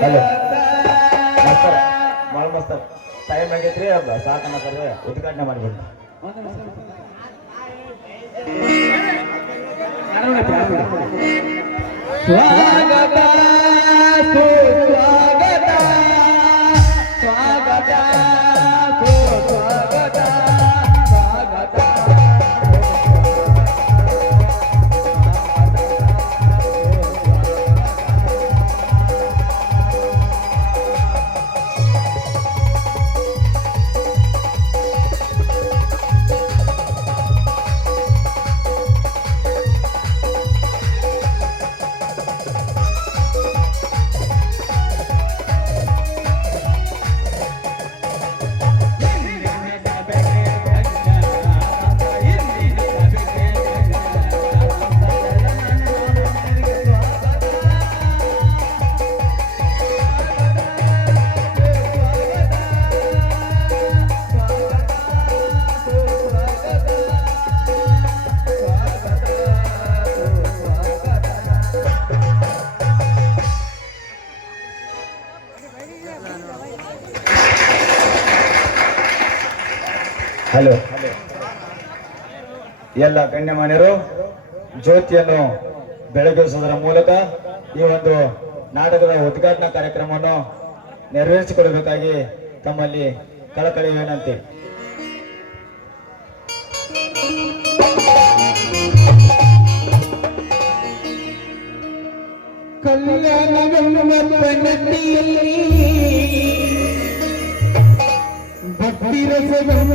Hello. ನಮಸ್ಕಾರ. ಭಾಳ ಮಸ್ತರ್ time ಆಗೈತ್ರಿ? ಸಾಕನ್ನಕಲ್ರಿ ಉದ್ಘಾಟನೆ ಮಾಡಿಬಿಡಿ ಸ್ವಾಗತ ಸ್ವಾಗತ ಸ್ವಾಗತ. ಎಲ್ಲ ಗಣ್ಯಮಾನ್ಯರು ಜ್ಯೋತಿಯನ್ನು ಬೆಳಗಿಸುವುದರ ಮೂಲಕ ಈ ಒಂದು ನಾಟಕದ ಉದ್ಘಾಟನಾ ಕಾರ್ಯಕ್ರಮವನ್ನು ನೆರವೇರಿಸಿಕೊಡಬೇಕಾಗಿ ತಮ್ಮಲ್ಲಿ ಕಳಕಳಿ ವಿನಂತಿ. ಭಕ್ತಿ ರಸವೆಂಬ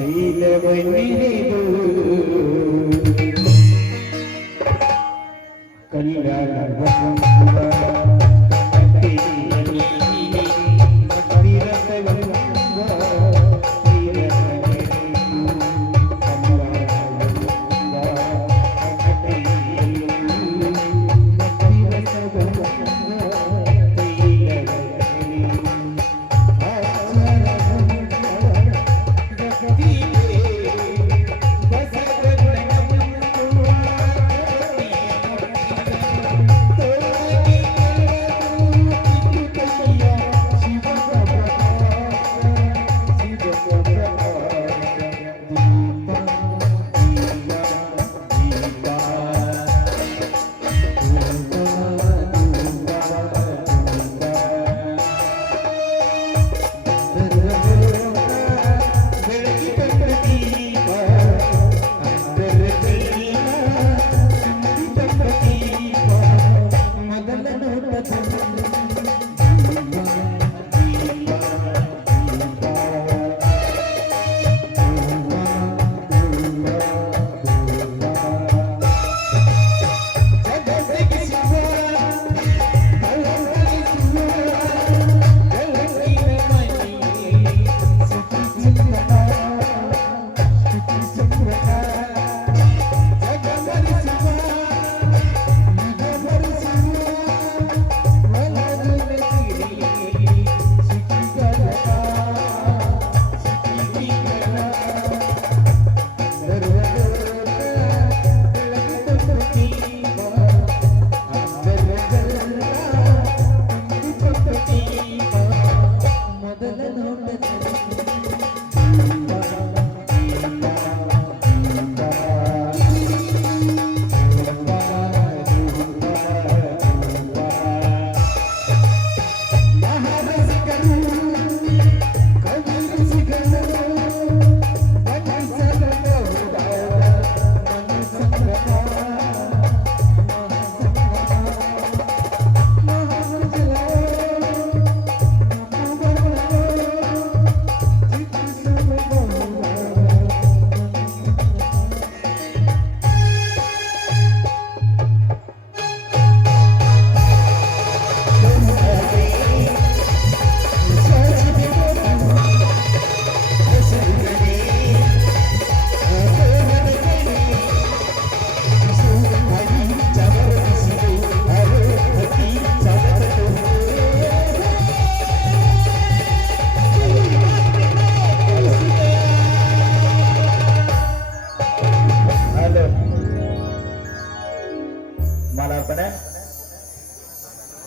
ತೈಲವನೇ ತೈಲವನಿದು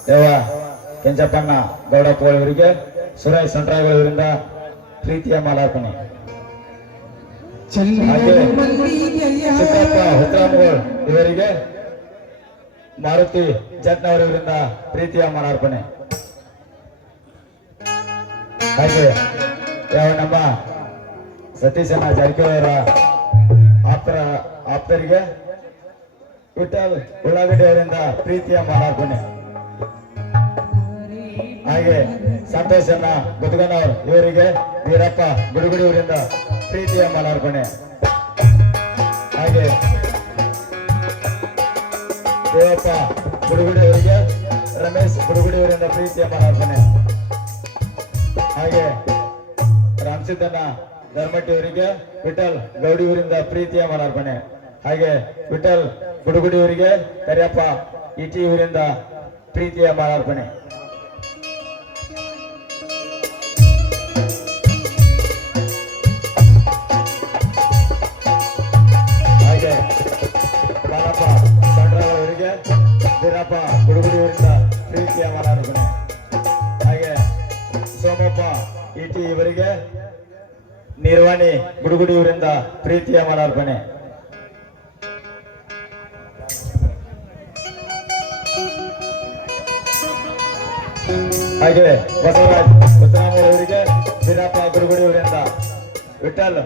ದೇವ ಕೆಂಚಪ್ಪಣ್ಣ ಗೌಡಪ್ಪ ಇವರಿಗೆ ಸುರೇಶ್ ಸಂಟ್ರಾಗಳ ಇವರಿಂದ ಪ್ರೀತಿಯ ಮಾಲಾರ್ಪಣೆ. ಚಿಕ್ಕಪ್ಪ ಸಿದ್ದಪ್ಪ ಹುತ್ತರಾಮಗೋಳ್ ಇವರಿಗೆ ಮಾರುತಿ ಜಟ್ನವರಿಂದ ಪ್ರೀತಿಯ ಮಾಲಾರ್ಪಣೆ. ಹಾಗೆ ಯಾವ ನಮ್ಮ ಸತೀಶನ ಜಾರಕಿಹೊಳಿ ಅವರ ಆಪ್ತರ ಆಪ್ತರಿಗೆ ವಿಠಲ್ ಉಳ್ಳಾಗಡ್ಡಿ ಅವರಿಂದ ಪ್ರೀತಿಯ ಮಾಲಾರ್ಪಣೆ. ಹಾಗೆ ಸಂತೋಷನ್ನ ಗುದ್ಗನವರ್ ಇವರಿಗೆ ವೀರಪ್ಪ ಗುಡುಗುಡಿ ಅವರಿಂದ ಪ್ರೀತಿಯ ಮಾಲಾರ್ಪಣೆ. ಹಾಗೆ ದೇವಪ್ಪ ಗುಡುಗುಡಿ ಅವರಿಗೆ ರಮೇಶ್ ಗುಡುಗುಡಿ ಅವರಿಂದ ಪ್ರೀತಿಯ ಮಾಲಾರ್ಪಣೆ. ಹಾಗೆ ರಾಮಸಿದ್ದನ ಧರ್ಮಟ್ಟಿ ಅವರಿಗೆ ವಿಠಲ್ ಗೌಡಿ ಊರಿಂದ ಪ್ರೀತಿಯ ಮಾಲಾರ್ಪಣೆ. ಹಾಗೆ ವಿಠಲ್ ಗುಡುಗುಡಿ ಅವರಿಗೆ ಕರಿಯಪ್ಪ ಇಟಿ ಊರಿಂದ ಪ್ರೀತಿಯ ಮಾಲಾರ್ಪಣೆ. ವೀರಪ್ಪ ಗುಡುಗುಡಿ ಅವರಿಂದ ಪ್ರೀತಿಯ ಮಾಲಾರ್ಪಣೆ ಹಾಗೆ ಸೋಮಪ್ಪ ಇಟಿ ಇವರಿಗೆ, ನಿರ್ವಾಣಿ ಗುಡುಗುಡಿ ಊರಿಂದ ಪ್ರೀತಿಯ ಮನಾರ್ಪಣೆ ಹಾಗೆ ಬಸವರಾಜ್ ಅವರಿಗೆ, ವೀರಪ್ಪ ಗುಡುಗುಡಿ ಅವರಿಂದ ವಿಠಲ್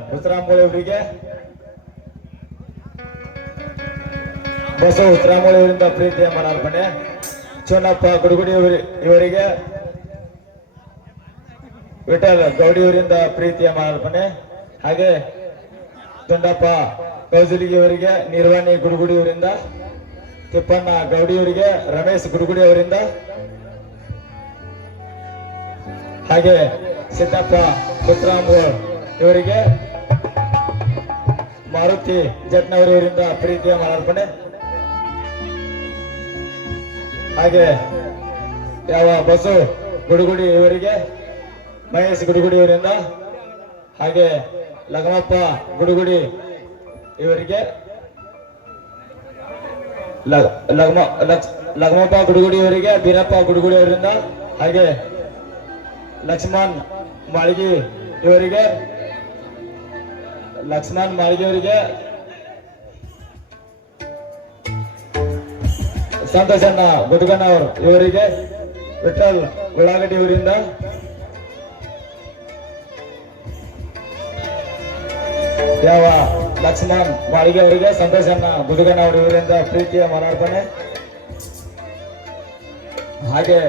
ಅವರಿಗೆ ಬಸವ ಅವರಿಂದ ಪ್ರೀತಿಯ ಮನಾರ್ಪಣೆ. ಚೊನ್ನಪ್ಪ ಗುಡುಗುಡಿ ಇವರಿ- ಇವರಿಗೆ ವಿಠಲ್ ಗೌಡಿ ಅವರಿಂದ ಪ್ರೀತಿಯ ಮನಾರ್ಪಣೆ. ಹಾಗೆ ತುಂಡಪ್ಪ ಕೌಜಲಿಗಿ ಅವರಿಗೆ, ನಿರ್ವಾಣಿ ಗುಡುಗುಡಿ ಅವರಿಂದ, ತಿಪ್ಪಣ್ಣ ಗೌಡಿ ಅವರಿಗೆ, ರಮೇಶ್ ಗುಡುಗುಡಿ ಅವರಿಂದ. ಹಾಗೆ ಸಿದ್ದಪ್ಪ ಪುತ್ರಾಂಬೋಳ್ ಇವರಿಗೆ, ಮಾರುತಿ ಜಟ್ನವರಿಂದ ಪ್ರೀತಿಯ ಮಾಲಾರ್ಪಣೆ ಹಾಗೆ ಯಾವ ಬಸು ಗುಡುಗುಡಿ ಇವರಿಗೆ ಮಹೇಶ್ ಗುಡುಗುಡಿ ಇವರಿಂದ ಹಾಗೆ ಲಗಮಪ್ಪ ಗುಡುಗುಡಿ ಇವರಿಗೆ ಲಗ್ಮಪ್ಪ ಗುಡುಗುಡಿ ಇವರಿಗೆ ಬೀರಪ್ಪ ಗುಡುಗುಡಿ ಅವರಿಂದ ಹಾಗೆ ಲಕ್ಷ್ಮಣ್ ಮಾಳಿಗಿ ಇವರಿಗೆ ಲಕ್ಷ್ಮಣ್ ಮಾಳಿಗಿ ಅವರಿಗೆ ಸಂತೋಷಣ್ಣ ಗುಡ್ಗಣ್ಣವರು ಇವರಿಗೆ ವಿಠಲ್ ಉಳ್ಳಾಗಡ್ಡಿ ಇವರಿಂದ. ದೇವ ಲಕ್ಷ್ಮಣ್ ಬಾಳಿಗೆ ಅವರಿಗೆ ಸಂತೋಷಣ್ಣ ಗುಡುಗಣ್ಣವರು ಇವರಿಂದ ಪ್ರೀತಿಯ ಮನಾರ್ಪಣೆ. ಹಾಗೆ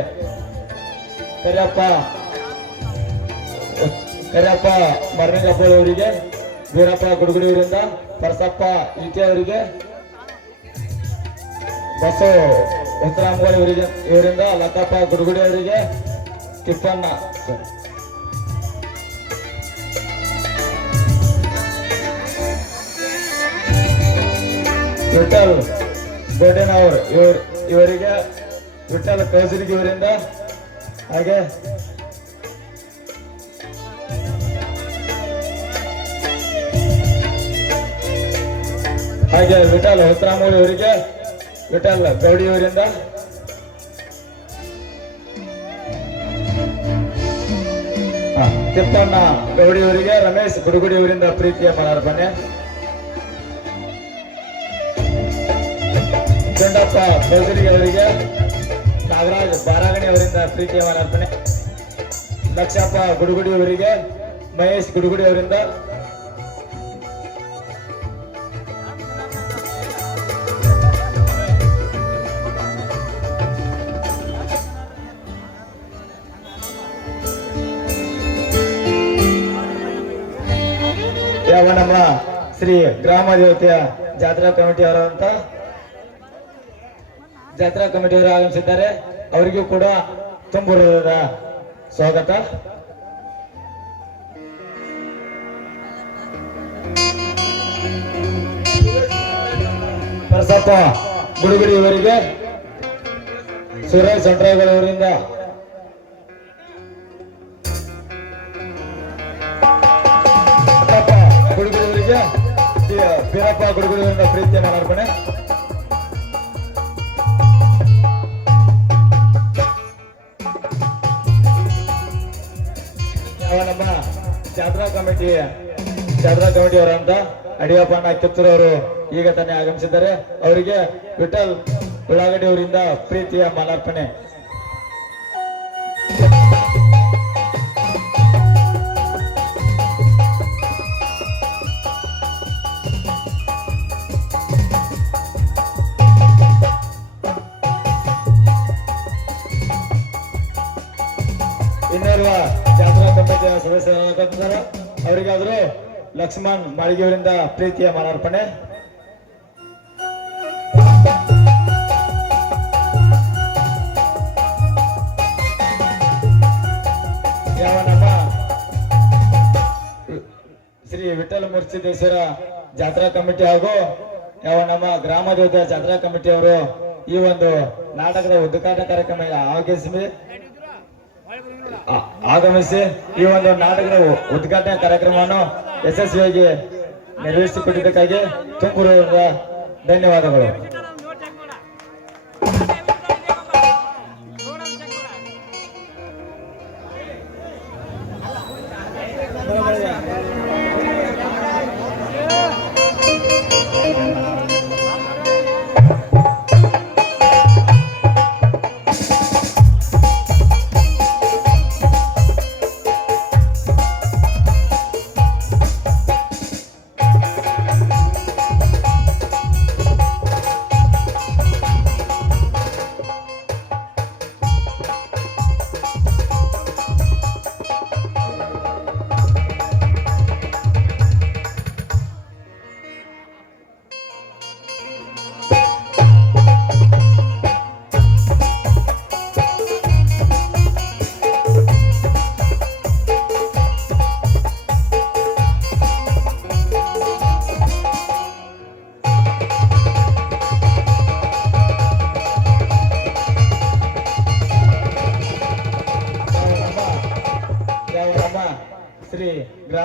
ಕರಿಯಪ್ಪ ಕರಿಯಪ್ಪ ಮರಣಿಗಪ್ಪ ಅವರಿಗೆ ವೀರಪ್ಪ ಗುಡುಗುಡಿ ಅವರಿಂದ, ಪರಸಪ್ಪ ಈಕೆ ಅವರಿಗೆ ಬಸ್ಸು ಉತ್ತರಾಮಗೋಳಿ ಇವರಿಗೆ ಇವರಿಂದ ಲಕ್ಕಪ್ಪ ಗುರುಗುಡಿ ಅವರಿಗೆ ತಿಪ್ಪಣ್ಣ ವಿಠಲ್ ಗೋಟೆನವರು ಇವರು, ಇವರಿಗೆ ವಿಠಲ್ ಕೌಸರಿಗೆ ಇವರಿಂದ ಹಾಗೆ ಹಾಗೆ ವಿಠಲ್ ಹೊಸರಾಮೂಳಿ ಅವರಿಗೆ ವಿಠಲ್ ಗೌಡಿಯವರಿಂದ ತಿಪ್ಪಣ್ಣ ಗೌಡಿಯವರಿಗೆ ರಮೇಶ್ ಗುಡುಗುಡಿ ಅವರಿಂದ ಪ್ರೀತಿಯ ಮಾಲಾರ್ಪಣೆ ಚಂಡಪ್ಪ ಚೌಧರಿ ಅವರಿಗೆ, ನಾಗರಾಜ್ ಬಾರಾಗಣಿ ಅವರಿಂದ ಪ್ರೀತಿಯ ಮಾಲಾರ್ಪಣೆ ಲಕ್ಷಪ್ಪ ಗುಡುಗುಡಿ ಅವರಿಗೆ, ಮಹೇಶ್ ಗುಡುಗುಡಿ ಅವರಿಂದ ಶ್ರೀ ಗ್ರಾಮ ದೇವತೆಯ ಜಾತ್ರಾ ಕಮಿಟಿ ಅವರಂತ ಜಾತ್ರಾ ಕಮಿಟಿಯವರು ಆಗಮಿಸಿದ್ದಾರೆ. ಅವರಿಗೂ ಕೂಡ ತುಂಬುರದ ಸ್ವಾಗತ. ಪರಸಪ್ಪ ಗುಡುಗುಡಿ ಇವರಿಗೆ ಸುರೇಶ್ ಸಂಟ್ರಾಗಲ್ ಬೀರಪ್ಪ ಗುರುಗಳಿಂದ ಪ್ರೀತಿಯ ಮಾಡ್ಬಾನೆ ನಮ್ಮ ಜಾತ್ರಾ ಕಮಿಟಿ ಜಾತ್ರಾ ಕಮಿಟಿ ಅವರಂತ ಅಡಿಯಪ್ಪಣ್ಣ ಅವರು ಈಗ ತಾನೇ ಆಗಮಿಸಿದ್ದಾರೆ. ಅವರಿಗೆ ವಿಠಲ್ ಉಳ್ಳಾಗಡ್ಡಿ ಅವರಿಂದ ಪ್ರೀತಿಯ ಮಾಲಾರ್ಪಣೆ ಲಕ್ಷ್ಮಣ್ ಮಾಳಿಗೆಯವರಿಂದ ಪ್ರೀತಿಯ ಮಾಲಾರ್ಪಣೆ. ಶ್ರೀ ವಿಠಲ್ ಶ್ರೀ ವಿಠಲ ಮುರ್ಸಿದೇಶ್ವರ ಜಾತ್ರಾ ಕಮಿಟಿ ಹಾಗೂ ಯಾವ ನಮ್ಮ ಗ್ರಾಮ ದೇವತೆ ಜಾತ್ರಾ ಕಮಿಟಿಯವರು ಈ ಒಂದು ನಾಟಕದ ಉದ್ಘಾಟನಾ ಕಾರ್ಯಕ್ರಮ ಆಗಮಿಸಿ ಆ- ಆಗಮಿಸಿ ಈ ಒಂದು ನಾಟಕದ ಉದ್ಘಾಟನಾ ಕಾರ್ಯಕ್ರಮವನ್ನು ಯಶಸ್ವಿಯಾಗಿ ನೆರವೇರಿಸಿಕೊಟ್ಟಿದ್ದಕ್ಕಾಗಿ ತುಮಕೂರು ಧನ್ಯವಾದಗಳು.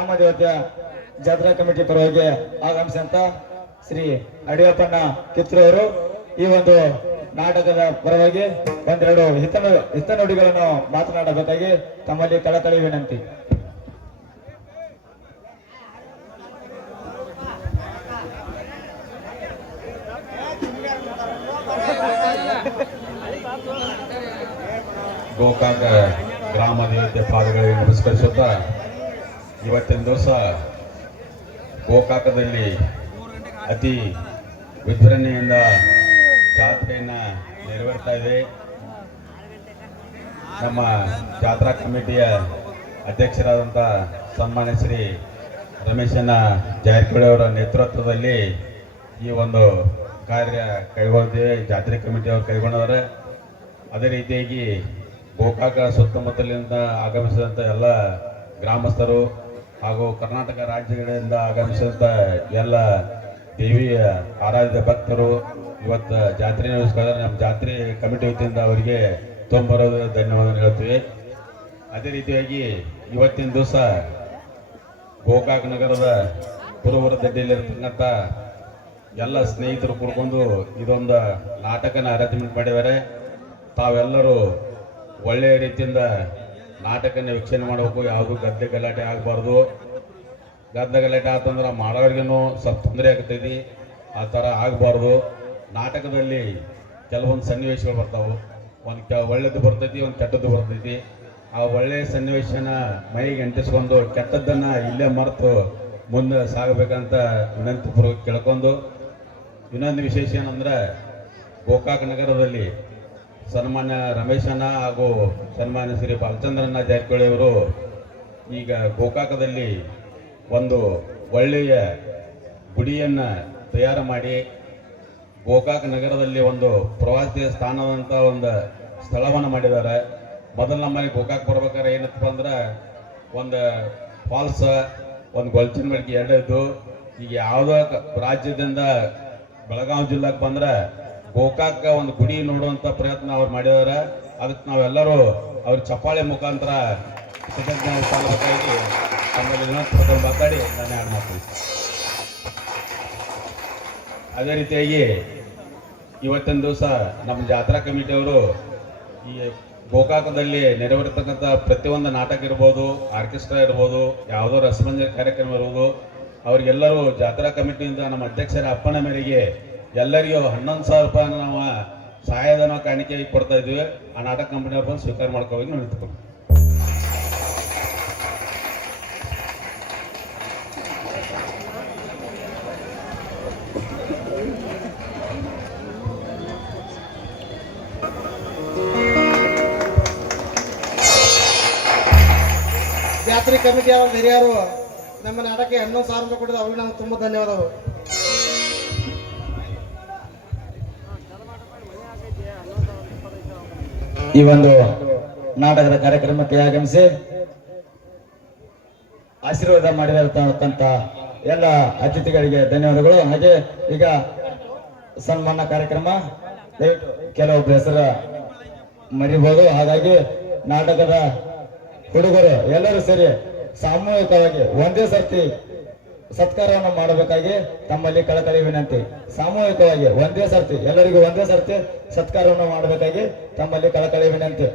ಗ್ರಾಮ ಜಾತ್ರಾ ಕಮಿಟಿ ಪರವಾಗಿ ಆಗಮಿಸಿದಂತ ಶ್ರೀ ಅಡಿಯಪ್ಪನ ಕಿತ್ತೂರವರು ಈ ಒಂದು ನಾಟಕದ ಪರವಾಗಿ ಒಂದೆರಡು ಹಿತ ಹಿತನುಡಿಗಳನ್ನು ಮಾತನಾಡಬೇಕಾಗಿ ತಮ್ಮಲ್ಲಿ ಕಳಕಳಿ ವಿನಂತಿ. ಗೋಕಾಕ ಗ್ರಾಮ ದೇವತೆ ಪಾದಗಳಿಗೆ ನಮಸ್ಕರಿಸುತ್ತಾ ಇವತ್ತಿನ ದಿವಸ ಗೋಕಾಕದಲ್ಲಿ ಅತಿ ವಿಜೃಂಭಣೆಯಿಂದ ಜಾತ್ರೆಯನ್ನು ನೆರವೇರ್ತಾ ಇದೆ. ನಮ್ಮ ಜಾತ್ರಾ ಕಮಿಟಿಯ ಅಧ್ಯಕ್ಷರಾದಂಥ ಸನ್ಮಾನ್ಯ ಶ್ರೀ ರಮೇಶನ ಜಾರಕಿಹೊಳಿ ಅವರ ನೇತೃತ್ವದಲ್ಲಿ ಈ ಒಂದು ಕಾರ್ಯ ಕೈಗೊಂಡಿದ್ದೇವೆ ಜಾತ್ರೆ ಕಮಿಟಿಯವರು ಕೈಗೊಂಡವರೆ. ಅದೇ ರೀತಿಯಾಗಿ ಗೋಕಾಕ ಸುತ್ತಮುತ್ತಲಿನಿಂದ ಆಗಮಿಸಿದಂಥ ಎಲ್ಲ ಗ್ರಾಮಸ್ಥರು ಹಾಗೂ ಕರ್ನಾಟಕ ರಾಜ್ಯಗಳಿಂದ ಆಗಮಿಸಿದಂಥ ಎಲ್ಲ ದೇವಿಯ ಆರಾಧ್ಯ ಭಕ್ತರು ಇವತ್ತು ಜಾತ್ರೆ ನಮ್ಮ ಜಾತ್ರೆ ಕಮಿಟಿ ವತಿಯಿಂದ ಅವರಿಗೆ ತೊಂಬರೋದು ಧನ್ಯವಾದ ಹೇಳ್ತೀವಿ ಅದೇ ರೀತಿಯಾಗಿ ಇವತ್ತಿನ ದಿವಸ ಗೋಕಾಕ್ ನಗರದ ಪುರವರ ದಡ್ಡಿಯಲ್ಲಿರ್ತಕ್ಕಂಥ ಎಲ್ಲ ಸ್ನೇಹಿತರು ಕೂಡ್ಕೊಂಡು ಇದೊಂದು ನಾಟಕನ ಅರೇಂಜ್ಮೆಂಟ್ ಮಾಡಿದ್ದಾರೆ. ತಾವೆಲ್ಲರೂ ಒಳ್ಳೆಯ ರೀತಿಯಿಂದ ನಾಟಕನ ವೀಕ್ಷಣೆ ಮಾಡಬೇಕು ಯಾವುದು ಗದ್ದೆ ಗಲಾಟೆ ಆಗಬಾರ್ದು. ಗದ್ದೆ ಗಲಾಟೆ ಆತಂದ್ರೆ ಮಾಡೋರಿಗೂ ಸ್ವಲ್ಪ ತೊಂದರೆ ಆಗ್ತೈತಿ. ಆ ಥರ ಆಗಬಾರ್ದು. ನಾಟಕದಲ್ಲಿ ಕೆಲವೊಂದು ಸನ್ನಿವೇಶಗಳು ಬರ್ತಾವೆ. ಒಂದು ಕೆ ಒಳ್ಳೇದು ಬರ್ತೈತಿ, ಒಂದು ಕೆಟ್ಟದ್ದು ಬರ್ತೈತಿ. ಆ ಒಳ್ಳೆಯ ಸನ್ನಿವೇಶನ ಮೈಗೆ ಅಂಟಿಸ್ಕೊಂಡು ಕೆಟ್ಟದ್ದನ್ನು ಇಲ್ಲೇ ಮರೆತು ಮುಂದೆ ಸಾಗಬೇಕಂತ ವಿನಂತಿ ಪೂರ್ವಕ ಕೇಳ್ಕೊಂಡು, ಇನ್ನೊಂದು ವಿಶೇಷ ಏನಂದ್ರೆ ಗೋಕಾಕ್ ನಗರದಲ್ಲಿ ಸನ್ಮಾನ್ಯ ರಮೇಶಣ್ಣ ಹಾಗೂ ಸನ್ಮಾನ್ಯ ಶ್ರೀ ಬಾಲಚಂದ್ರಣ್ಣ ಜಾರಕಿಹೊಳಿ ಅವರು ಈಗ ಗೋಕಾಕದಲ್ಲಿ ಒಂದು ಒಳ್ಳೆಯ ಗುಡಿಯನ್ನು ತಯಾರು ಮಾಡಿ ಗೋಕಾಕ ನಗರದಲ್ಲಿ ಒಂದು ಪ್ರವಾಸಿ ಸ್ಥಾನದಂಥ ಒಂದು ಸ್ಥಳವನ್ನು ಮಾಡಿದ್ದಾರೆ. ಮೊದಲು ನಮ್ಮಲ್ಲಿ ಗೋಕಾಕ್ ಬರ್ಬೇಕಾದ್ರೆ ಏನಪ್ಪ ಅಂದ್ರೆ ಒಂದು ಫಾಲ್ಸ್, ಒಂದು ಗೊಲ್ಚಿನ ಮಡಿಕೆ ಎರಡು ಇದ್ದು ಈಗ ಯಾವುದೋ ರಾಜ್ಯದಿಂದ ಬೆಳಗಾವಿ ಜಿಲ್ಲೆಗೆ ಬಂದ್ರೆ ಗೋಕಾಕ್ ಒಂದು ಗುಡಿ ನೋಡುವಂತ ಪ್ರಯತ್ನ ಅವ್ರು ಮಾಡಿದಾರೆ ಅದಕ್ಕೆ ನಾವೆಲ್ಲರೂ ಅವ್ರ ಚಪ್ಪಾಳೆ ಮುಖಾಂತರ ಮಾತಾಡಿ ನಾನು ಅದೇ ರೀತಿಯಾಗಿ ಇವತ್ತಿನ ದಿವಸ ನಮ್ಮ ಜಾತ್ರಾ ಕಮಿಟಿಯವರು ಈ ಗೋಕಾಕದಲ್ಲಿ ನೆರವೇರ್ತಕ್ಕಂಥ ಪ್ರತಿಯೊಂದು ನಾಟಕ ಇರ್ಬೋದು, ಆರ್ಕೆಸ್ಟ್ರಾ ಇರ್ಬೋದು, ಯಾವುದೋ ರಸಮಂಜರಿ ಕಾರ್ಯಕ್ರಮ ಇರ್ಬೋದು, ಅವರಿಗೆಲ್ಲರೂ ಜಾತ್ರಾ ಕಮಿಟಿಯಿಂದ ನಮ್ಮ ಅಧ್ಯಕ್ಷರ ಅಪ್ಪನ ಮೇರೆಗೆ ಎಲ್ಲರಿಗೂ ಹನ್ನೊಂದು ಸಾವಿರ ರೂಪಾಯಿ ನಾವು ಸಹಾಯಧನ ಕಾಣಿಕೆ ಕೊಡ್ತಾ ಇದ್ದೀವಿ. ಆ ನಾಟಕ ಕಂಪನಿಯವ್ರು ಬಂದು ಸ್ವೀಕಾರ ಮಾಡ್ಕೋಬೇಕು ನಾವು ನಿಂತ್ಕೊಂಡು. ಜಾತ್ರೆ ಕಮಿಟಿ ಅವರ ಹಿರಿಯರು ನಮ್ಮ ನಾಟಕ ಹನ್ನೊಂದು ಸಾವಿರ ರೂಪಾಯಿ ಕೊಟ್ಟಿದ್ದು ಅವ್ರಿಗೆ ನಾವು ತುಂಬ ಧನ್ಯವಾದಗಳು. ಈ ಒಂದು ನಾಟಕದ ಕಾರ್ಯಕ್ರಮಕ್ಕೆ ಆಗಮಿಸಿ ಆಶೀರ್ವಾದ ಮಾಡಿರತಕ್ಕಂತ ಎಲ್ಲ ಅತಿಥಿಗಳಿಗೆ ಧನ್ಯವಾದಗಳು. ಹಾಗೆ ಈಗ ಸನ್ಮಾನ ಕಾರ್ಯಕ್ರಮ, ದಯವಿಟ್ಟು ಕೆಲವೊಬ್ಬರ ಹೆಸರು ಮರಿಬಹುದು ಹಾಗಾಗಿ ನಾಟಕದ ಹುಡುಗರು ಎಲ್ಲರೂ ಸೇರಿ ಸಾಮೂಹಿಕವಾಗಿ ಒಂದೇ ಸರ್ತಿ ಸತ್ಕಾರವನ್ನು ಮಾಡಬೇಕಾಗಿ ತಮ್ಮಲ್ಲಿ ಕಳಕಳಿ ವಿನಂತಿ ಸಾಮೂಹಿಕವಾಗಿ ಒಂದೇ ಸರ್ತಿ, ಎಲ್ಲರಿಗೂ ಒಂದೇ ಸರ್ತಿ ಸತ್ಕಾರವನ್ನು ಮಾಡಬೇಕಾಗಿ ತಮ್ಮಲ್ಲಿ ಕಳಕಳಿ ವಿನಂತಿ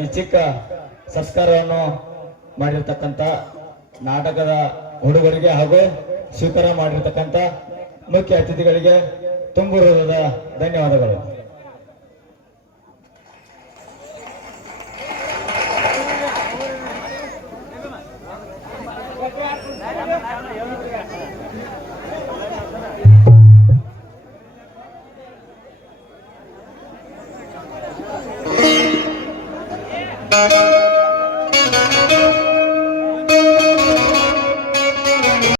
ಈ ಚಿಕ್ಕ ಸಂಸ್ಕಾರವನ್ನು ಮಾಡಿರ್ತಕ್ಕಂಥ ನಾಟಕದ ಹುಡುಗರಿಗೆ ಹಾಗೂ ಸ್ವೀಕಾರ ಮಾಡಿರ್ತಕ್ಕಂಥ ಮುಖ್ಯ ಅತಿಥಿಗಳಿಗೆ ತುಂಬು ಹೃದಯದ ಧನ್ಯವಾದಗಳು.